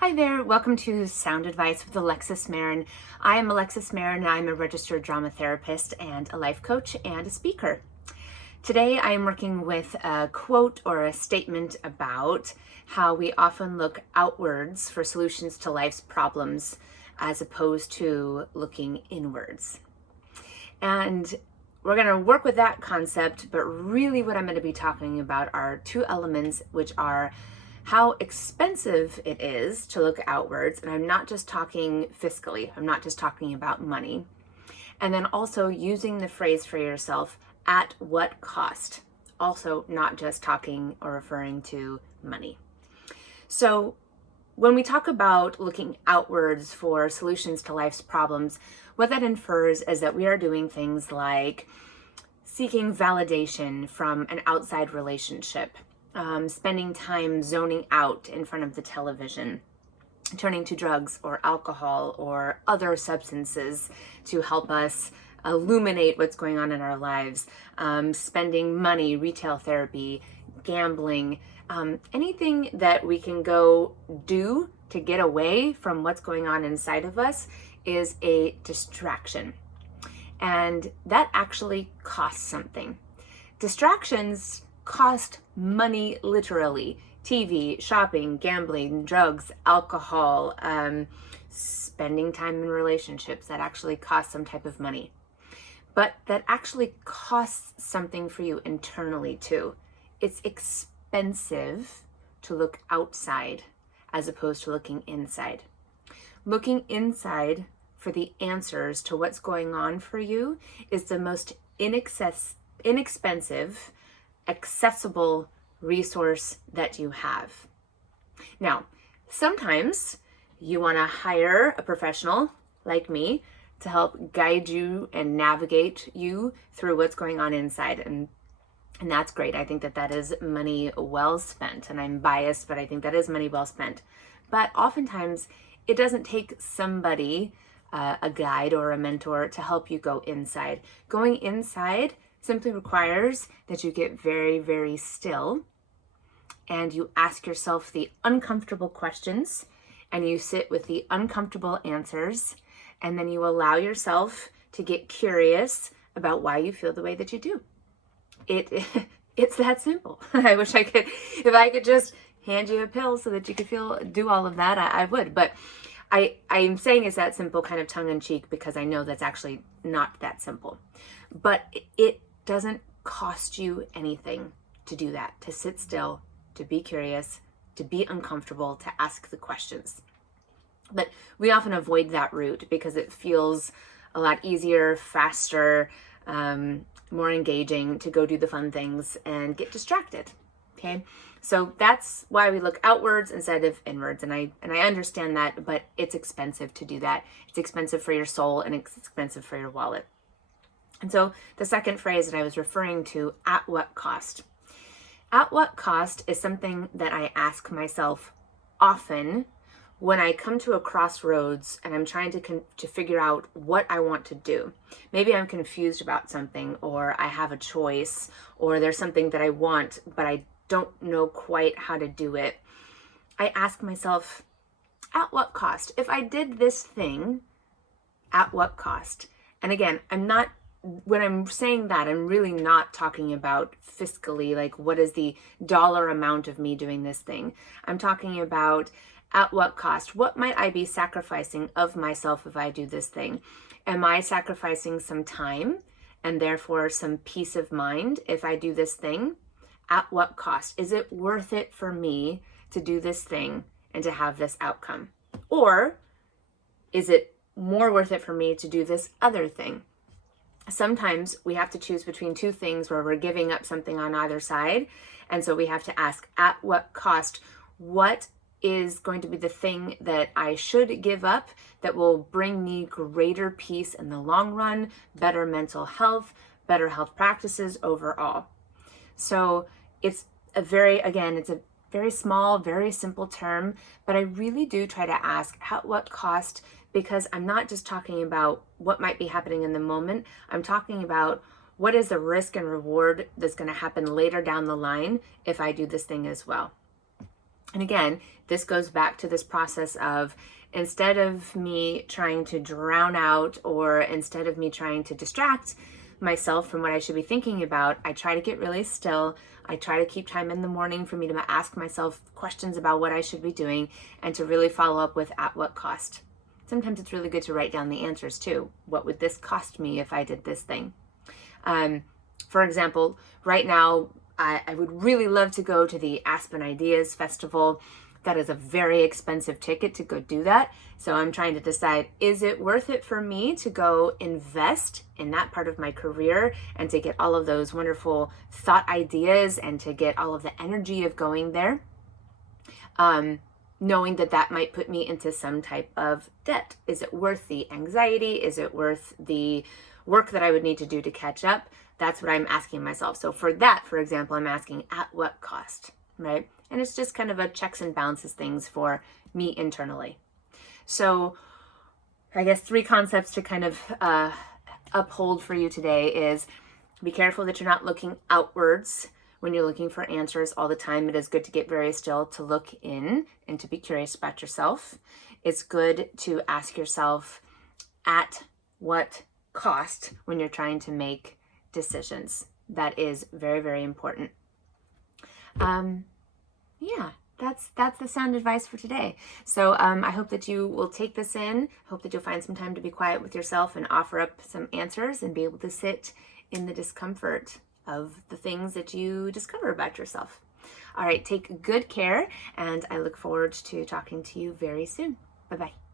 Hi there, welcome to Sound Advice with Alexis Marin. I am Alexis Marin and I'm a registered drama therapist and a life coach and a speaker. Today I am working with a quote or a statement about how we often look outwards for solutions to life's problems as opposed to looking inwards. And we're going to work with that concept, but really what I'm going to be talking about are two elements, which are how expensive it is to look outwards. And I'm not just talking fiscally, I'm not just talking about money. And then also using the phrase for yourself, at what cost? Also not just talking or referring to money. So when we talk about looking outwards for solutions to life's problems, what that infers is that we are doing things like seeking validation from an outside relationship, spending time zoning out in front of the television, turning to drugs or alcohol or other substances to help us illuminate what's going on in our lives, spending money, retail therapy, gambling, anything that we can go do to get away from what's going on inside of us is a distraction. And that actually costs something. Distractions cost money, literally. TV, shopping, gambling, drugs, alcohol, spending time in relationships, that actually costs some type of money. But that actually costs something for you internally too. It's expensive to look outside as opposed to looking inside. Looking inside for the answers to what's going on for you is the most inexpensive, accessible resource that you have. Now, sometimes you want to hire a professional like me to help guide you and navigate you through what's going on inside. And that's great. I think that is money well spent. And I'm biased, but I think that is money well spent. But oftentimes it doesn't take somebody, a guide or a mentor, to help you go inside. Going inside simply requires that you get very, very still and you ask yourself the uncomfortable questions and you sit with the uncomfortable answers, and then you allow yourself to get curious about why you feel the way that you do. It's that simple. I wish I could, if I could just hand you a pill so that you could do all of that, I would. But I'm saying it's that simple, kind of tongue in cheek, because I know that's actually not that simple. But it doesn't cost you anything to do that, to sit still, to be curious, to be uncomfortable, to ask the questions. But we often avoid that route because it feels a lot easier, faster, more engaging to go do the fun things and get distracted. Okay, so that's why we look outwards instead of inwards, and I understand that, but it's expensive to do that. It's expensive for your soul and it's expensive for your wallet. And so the second phrase that I was referring to, at what cost? At what cost is something that I ask myself often when I come to a crossroads and I'm trying to figure out what I want to do. Maybe I'm confused about something, or I have a choice, or there's something that I want, but I don't know quite how to do it. I ask myself, at what cost? If I did this thing, at what cost? And again, when I'm saying that, I'm really not talking about fiscally, like what is the dollar amount of me doing this thing. I'm talking about at what cost? What might I be sacrificing of myself if I do this thing? Am I sacrificing some time and therefore some peace of mind if I do this thing? At what cost? Is it worth it for me to do this thing and to have this outcome? Or is it more worth it for me to do this other thing? Sometimes we have to choose between two things where we're giving up something on either side. And so we have to ask, at what cost? What is going to be the thing that I should give up that will bring me greater peace in the long run, better mental health, better health practices overall? So it's a very small, very simple term, but I really do try to ask at what cost, because I'm not just talking about what might be happening in the moment. I'm talking about what is the risk and reward that's going to happen later down the line if I do this thing as well. And again, this goes back to this process of, instead of me trying to drown out, or instead of me trying to distract myself from what I should be thinking about, I try to get really still. I try to keep time in the morning for me to ask myself questions about what I should be doing, and to really follow up with at what cost. Sometimes it's really good to write down the answers too. What would this cost me if I did this thing? For example, right now, I would really love to go to the Aspen Ideas Festival. That is a very expensive ticket to go do that. So I'm trying to decide, is it worth it for me to go invest in that part of my career and to get all of those wonderful thought ideas and to get all of the energy of going there? Knowing that that might put me into some type of debt. Is it worth the anxiety? Is it worth the work that I would need to do to catch up? That's what I'm asking myself. So for that, for example, I'm asking at what cost, right? And it's just kind of a checks and balances things for me internally. So I guess 3 concepts to kind of uphold for you today is, be careful that you're not looking outwards when you're looking for answers all the time. It is good to get very still, to look in and to be curious about yourself. It's good to ask yourself at what cost when you're trying to make decisions. That is very, very important. Yeah, that's the sound advice for today. So I hope that you will take this in. I hope that you'll find some time to be quiet with yourself and offer up some answers and be able to sit in the discomfort of the things that you discover about yourself. All right, take good care, and I look forward to talking to you very soon. Bye-bye.